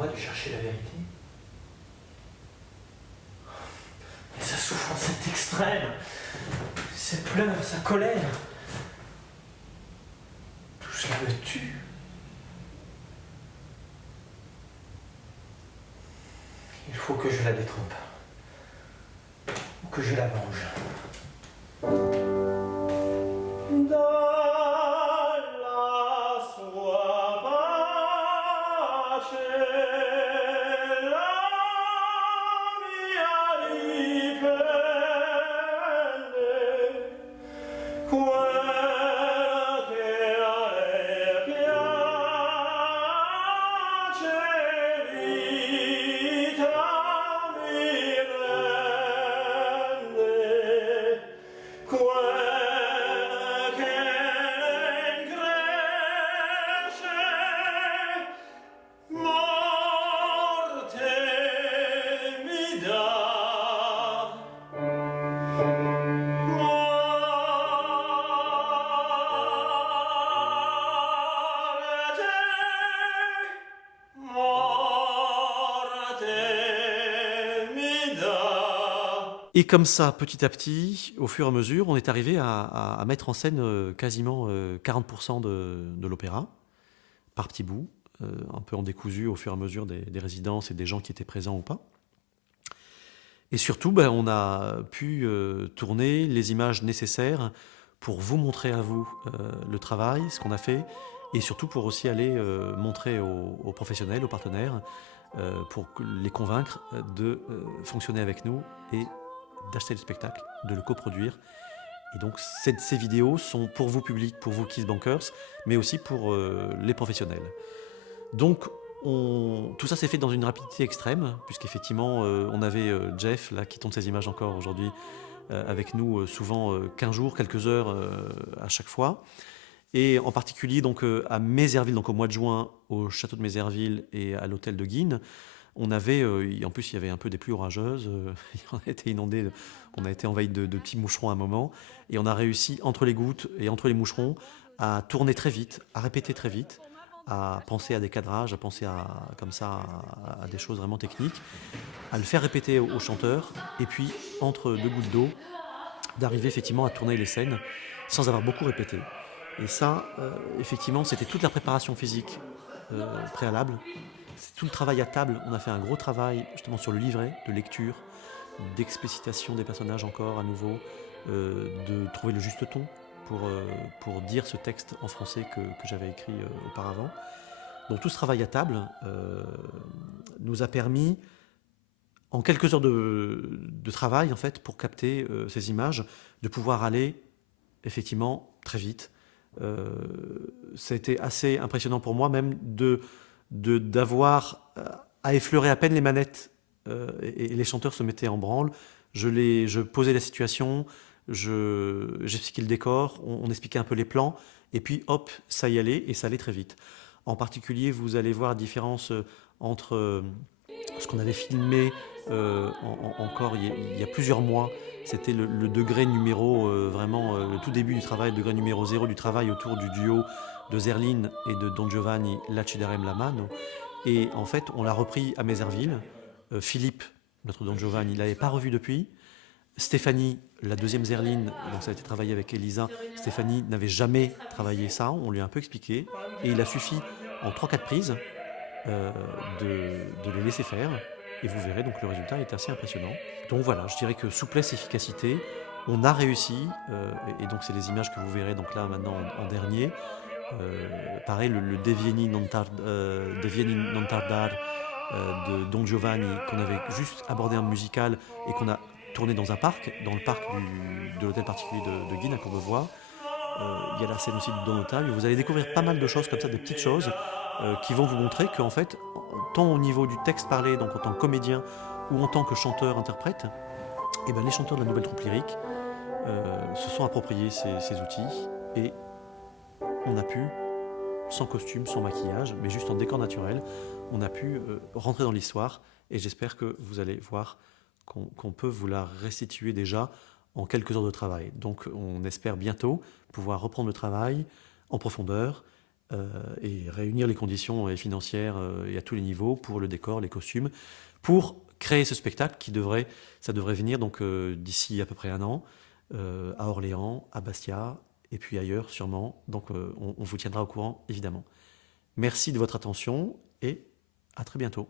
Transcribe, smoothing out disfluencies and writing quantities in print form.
moi de chercher la vérité. Et sa souffrance est extrême, ses pleurs, sa colère, tout cela me tue. Il faut que je la détrompe, ou que je la venge. Et comme ça, petit à petit, au fur et à mesure, on est arrivé à mettre en scène quasiment 40% de l'opéra, par petits bouts, un peu en décousu au fur et à mesure des résidences et des gens qui étaient présents ou pas. Et surtout, on a pu tourner les images nécessaires pour vous montrer à vous le travail, ce qu'on a fait, et surtout pour aussi aller montrer aux professionnels, aux partenaires, pour les convaincre de fonctionner avec nous et d'acheter le spectacle, de le coproduire. Et donc ces vidéos sont pour vous public, pour vous Kiss Bankers, mais aussi pour les professionnels. Donc tout ça s'est fait dans une rapidité extrême, puisqu'effectivement on avait Jeff là, qui tourne ces images encore aujourd'hui avec nous souvent 15 jours, quelques heures à chaque fois. Et en particulier donc, à Mézerville, donc au mois de juin, au château de Mézerville et à l'hôtel de Guînes, on avait, en plus il y avait un peu des pluies orageuses, on a été inondé, on a été envahi de petits moucherons à un moment, et on a réussi entre les gouttes et entre les moucherons à tourner très vite, à répéter très vite, à penser à des cadrages, à penser comme ça à des choses vraiment techniques, à le faire répéter aux chanteurs, et puis entre deux gouttes d'eau, d'arriver effectivement à tourner les scènes sans avoir beaucoup répété. Et ça, effectivement, c'était toute la préparation physique préalable. C'est tout le travail à table. On a fait un gros travail justement sur le livret de lecture, d'explicitation des personnages encore à nouveau, de trouver le juste ton pour dire ce texte en français que j'avais écrit auparavant. Donc tout ce travail à table nous a permis, en quelques heures de travail en fait, pour capter ces images, de pouvoir aller effectivement très vite. Ça a été assez impressionnant pour moi même d'avoir à effleurer à peine les manettes et les chanteurs se mettaient en branle. Je posais la situation, j'expliquais le décor, on expliquait un peu les plans, et puis hop, ça y allait, et ça allait très vite. En particulier, vous allez voir la différence entre ce qu'on avait filmé encore il y a plusieurs mois. C'était le degré numéro, vraiment le tout début du travail, le degré numéro 0 du travail autour du duo de Zerlin et de Don Giovanni Lacidarem La Mano. Et en fait, on l'a repris à Mézerville. Philippe, notre Don Giovanni, il ne l'avait pas revu depuis. Stéphanie, la deuxième Zerline, donc ça a été travaillé avec Elisa. Stéphanie n'avait jamais travaillé ça, on lui a un peu expliqué. Et il a suffi, en 3-4 prises, de les laisser faire. Et vous verrez, donc le résultat est assez impressionnant. Donc voilà, je dirais que souplesse, efficacité, on a réussi. Et donc c'est les images que vous verrez donc là maintenant en dernier. Pareil, le Devieni non tardar de Don Giovanni, qu'on avait juste abordé en musical et qu'on a tourné dans un parc, dans le parc de l'hôtel particulier de Guînes à Courbevoie. Il y a la scène aussi de Don Ottavio. Vous allez découvrir pas mal de choses comme ça, des petites choses qui vont vous montrer qu'en fait, tant au niveau du texte parlé, donc en tant que comédien ou en tant que chanteur-interprète, eh ben, les chanteurs de la nouvelle troupe lyrique se sont appropriés ces outils et on a pu, sans costume, sans maquillage, mais juste en décor naturel, on a pu rentrer dans l'histoire et j'espère que vous allez voir qu'on peut vous la restituer déjà en quelques heures de travail. Donc on espère bientôt pouvoir reprendre le travail en profondeur et réunir les conditions financières et à tous les niveaux pour le décor, les costumes, pour créer ce spectacle ça devrait venir donc d'ici à peu près un an, à Orléans, à Bastia, et puis ailleurs sûrement. Donc on vous tiendra au courant, évidemment. Merci de votre attention et à très bientôt.